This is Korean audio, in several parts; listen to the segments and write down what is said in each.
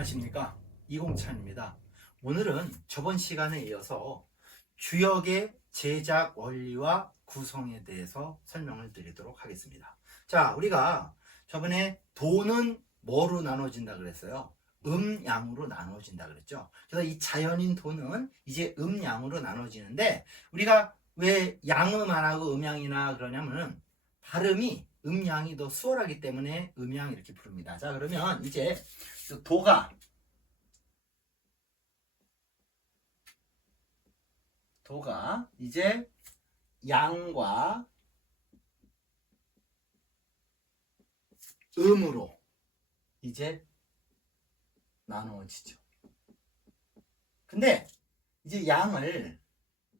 안녕하십니까, 이공찬입니다. 오늘은 저번 시간에 이어서 주역의 제작 원리와 구성에 대해서 설명을 드리도록 하겠습니다. 자, 우리가 저번에 도는 뭐로 나눠진다 그랬어요? 음양으로 나눠진다 그랬죠. 그래서 이 자연인 도는 이제 음양으로 나눠지는데, 우리가 왜 양음 안 하고 음양이나 그러냐면은 발음이 음양이 더 수월하기 때문에 음양 이렇게 부릅니다. 자, 그러면 이제 도가 이제 양과 음으로 이제 나누어지죠. 근데 이제 양을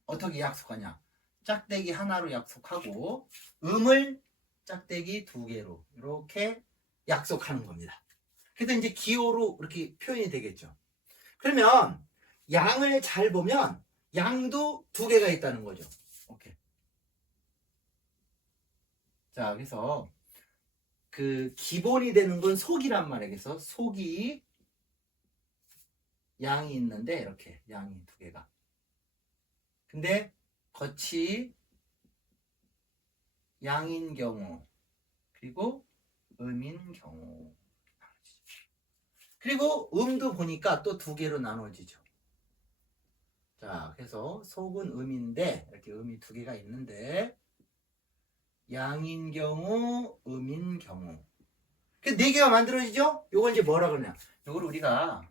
어떻게 약속하냐? 짝대기 하나로 약속하고 음을 짝대기 두 개로 이렇게 약속하는 겁니다. 그래서 이제 기호로 이렇게 표현이 되겠죠. 그러면 양을 잘 보면 양도 두 개가 있다는 거죠. 오케이. 자, 그래서 그 기본이 되는 건 속이란 말이에요. 그래서 속이 양이 있는데 이렇게 양이 두 개가. 근데 겉이 양인 경우 그리고 음인 경우. 그리고 음도 보니까 또 두 개로 나눠지죠. 자, 그래서 속은 음인데 이렇게 음이 두 개가 있는데 양인 경우, 음인 경우. 그 네 개가 만들어지죠? 요걸 이제 뭐라 그러냐? 요걸 우리가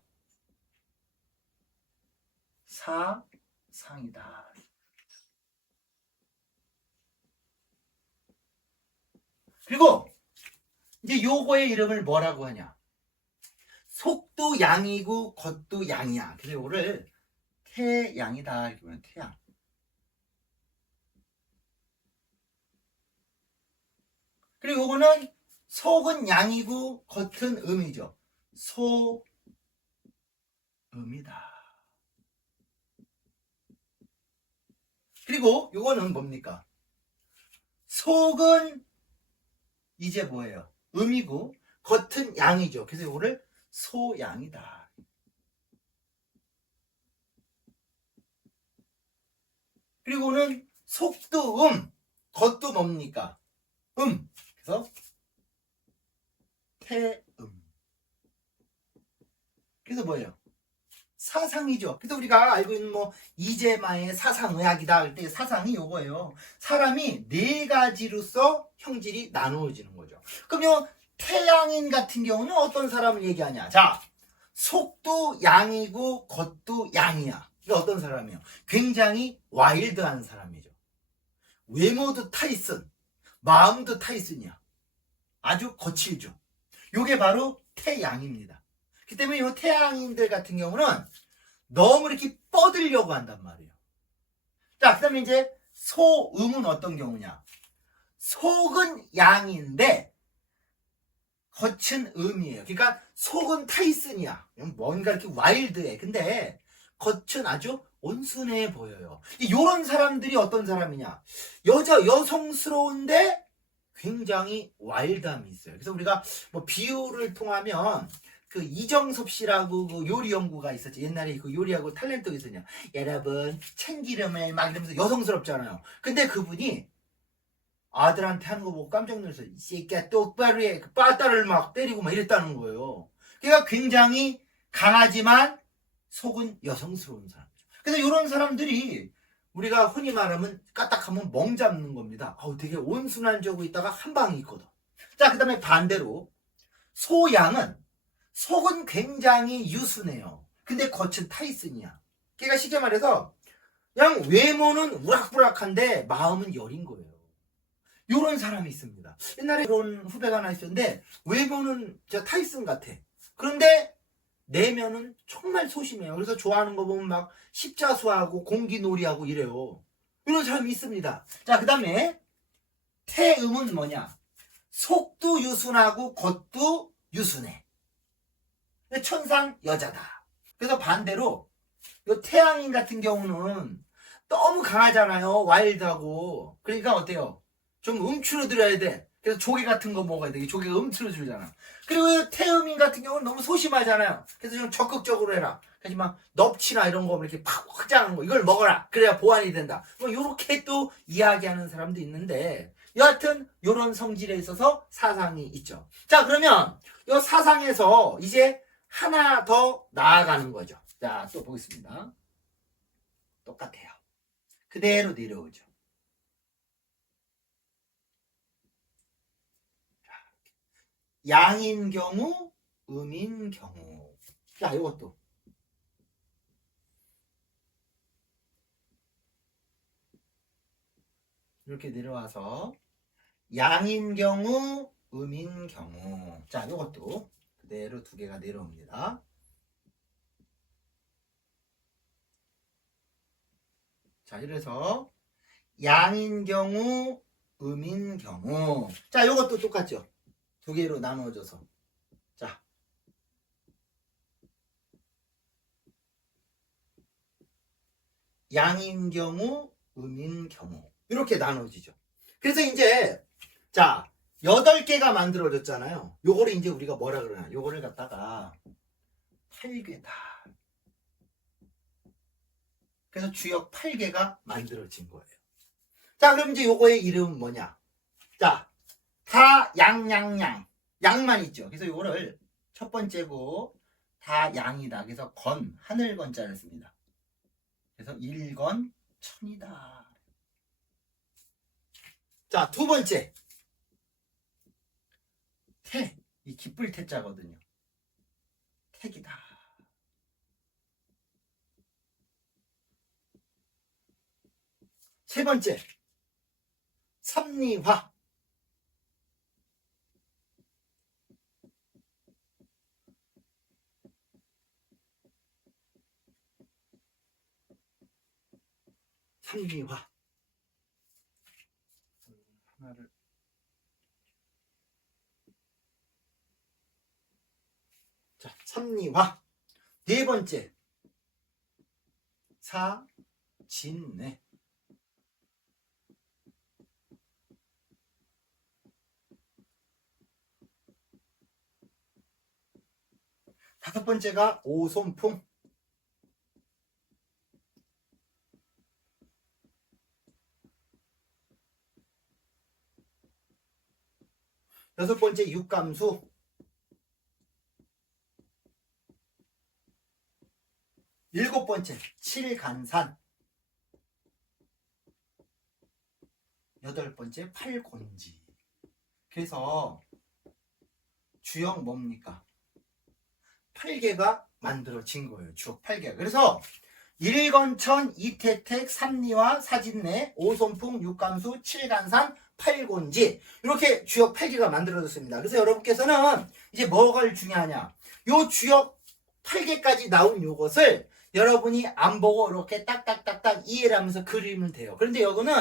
사상이다. 그리고 이제 요거의 이름을 뭐라고 하냐? 속도 양이고 겉도 양이야. 그래서 요거를 태양이다. 이렇게 보면 태양. 그리고 요거는 속은 양이고 겉은 음이죠. 소음이다. 그리고 요거는 뭡니까? 속은 이제 뭐예요? 음이고 겉은 양이죠. 그래서 요거를 소양이다. 그리고는 속도 겉도 뭡니까? 그래서 태음. 그래서 뭐예요? 사상이죠. 그래서 우리가 알고 있는 뭐 이재마의 사상의학이다 할 때 사상이 요거예요. 사람이 네 가지로서 형질이 나누어지는 거죠. 그러면 태양인 같은 경우는 어떤 사람을 얘기하냐? 자, 속도 양이고 겉도 양이야. 이게 어떤 사람이에요? 굉장히 와일드한 사람이죠. 외모도 타이슨, 마음도 타이슨이야. 아주 거칠죠. 요게 바로 태양입니다. 그 때문에 이 태양인들 같은 경우는 너무 이렇게 뻗으려고 한단 말이에요. 자, 그 다음에 이제 소음은 어떤 경우냐? 속은 양인데 겉은 음이에요. 그러니까 속은 타이슨이야. 뭔가 이렇게 와일드해. 근데 겉은 아주 온순해 보여요. 이런 사람들이 어떤 사람이냐? 여성스러운데 굉장히 와일드함이 있어요. 그래서 우리가 뭐 비유를 통하면 그 이정섭 씨라고 그 요리 연구가 있었죠. 옛날에 그 요리하고 탤런트가 있었냐. 여러분 참기름을 막 이러면서 여성스럽잖아요. 근데 그분이 아들한테 하는 거 보고 깜짝 놀랐어요. 이 새끼야 똑바로 해. 그 빠따를 막 때리고 막 이랬다는 거예요. 그러니까 굉장히 강하지만 속은 여성스러운 사람이죠. 그래서 이런 사람들이 우리가 흔히 말하면 까딱하면 멍 잡는 겁니다. 되게 온순한 적이 있다가 한 방이 있거든. 자, 그 다음에 반대로 소양은 속은 굉장히 유순해요. 근데 겉은 타이슨이야. 그러니까 쉽게 말해서 그냥 외모는 우락부락한데 마음은 여린 거예요. 요런 사람이 있습니다. 옛날에 그런 후배가 하나 있었는데 외모는 진짜 타이슨 같아. 그런데 내면은 정말 소심해요. 그래서 좋아하는 거 보면 막 십자수하고 공기놀이하고 이래요. 이런 사람이 있습니다. 자, 그 다음에 태음은 뭐냐? 속도 유순하고 겉도 유순해. 천상 여자다. 그래서 반대로 요 태양인 같은 경우는 너무 강하잖아요. 와일드하고. 그러니까 어때요? 좀 움츠러들어야 돼. 그래서 조개 같은 거 먹어야 돼. 조개가 음틀어주잖아. 그리고 태음인 같은 경우는 너무 소심하잖아요. 그래서 좀 적극적으로 해라. 하지만 넙치나 이런 거 이렇게 팍 확장하는 거 이걸 먹어라. 그래야 보완이 된다. 뭐 이렇게 또 이야기하는 사람도 있는데 여하튼 이런 성질에 있어서 사상이 있죠. 자 그러면 이 사상에서 이제 하나 더 나아가는 거죠. 자 또 보겠습니다. 똑같아요. 그대로 내려오죠. 양인 경우, 음인 경우. 자, 이것도. 이렇게 내려와서 양인 경우, 음인 경우. 자, 이것도 그대로 두 개가 내려옵니다. 자, 이래서 양인 경우, 음인 경우. 자, 이것도 똑같죠. 두 개로 나누어져서. 자. 양인 경우, 음인 경우. 이렇게 나눠지죠. 그래서 이제, 자, 8개가 만들어졌잖아요. 요거를 이제 우리가 뭐라 그러나. 요거를 갖다가 8개다. 그래서 주역 8개가 만들어진 거예요. 자, 그럼 이제 요거의 이름은 뭐냐? 자, 다 양양양. 양만 있죠. 그래서 요거를 첫 번째고 다 양이다. 그래서 건, 하늘 건자를 씁니다. 그래서 일건 천이다. 자, 두 번째. 태. 이 기쁠 태자거든요. 택이다. 세 번째. 삼리화. 삼리화. 하나를. 자, 삼리화. 네 번째. 사진내. 다섯 번째가 오손풍. 여섯 번째 육감수. 일곱 번째 칠간산. 여덟 번째 팔곤지. 그래서 주역 뭡니까? 8개가 만들어진 거예요. 주역 8개가. 그래서 일건천, 이태택, 삼리화, 사진내, 오손풍, 육감수, 칠간산, 팔곤지 이렇게 주역 8개가 만들어졌습니다. 그래서 여러분께서는 이제 뭐가 중요하냐? 요 주역 8개까지 나온 요것을 여러분이 안 보고 이렇게 딱딱딱딱 이해를 하면서 그리면 돼요. 그런데 여기는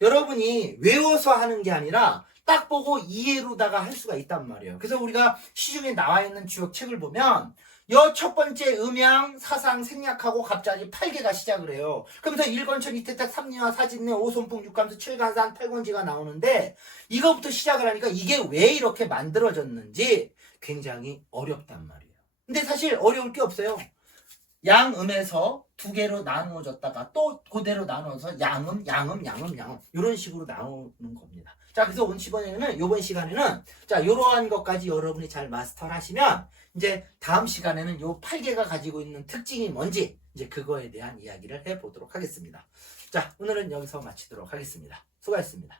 여러분이 외워서 하는 게 아니라 딱 보고 이해로다가 할 수가 있단 말이에요. 그래서 우리가 시중에 나와 있는 주역 책을 보면 여 첫 번째 음양, 사상, 생략하고 갑자기 8개가 시작을 해요. 그러면서 일건천, 이태택, 삼리화, 사진내, 오손풍, 육감수, 칠간산, 팔곤지가 나오는데 이거부터 시작을 하니까 이게 왜 이렇게 만들어졌는지 굉장히 어렵단 말이에요. 근데 사실 어려울 게 없어요. 양음에서 두 개로 나누어졌다가 또 그대로 나눠서 양음 이런 식으로 나오는 겁니다. 자, 그래서 이번 시간에는 자, 이러한 것까지 여러분이 잘 마스터를 하시면 이제 다음 시간에는 요 8개가 가지고 있는 특징이 뭔지 이제 그거에 대한 이야기를 해보도록 하겠습니다. 자, 오늘은 여기서 마치도록 하겠습니다. 수고하셨습니다.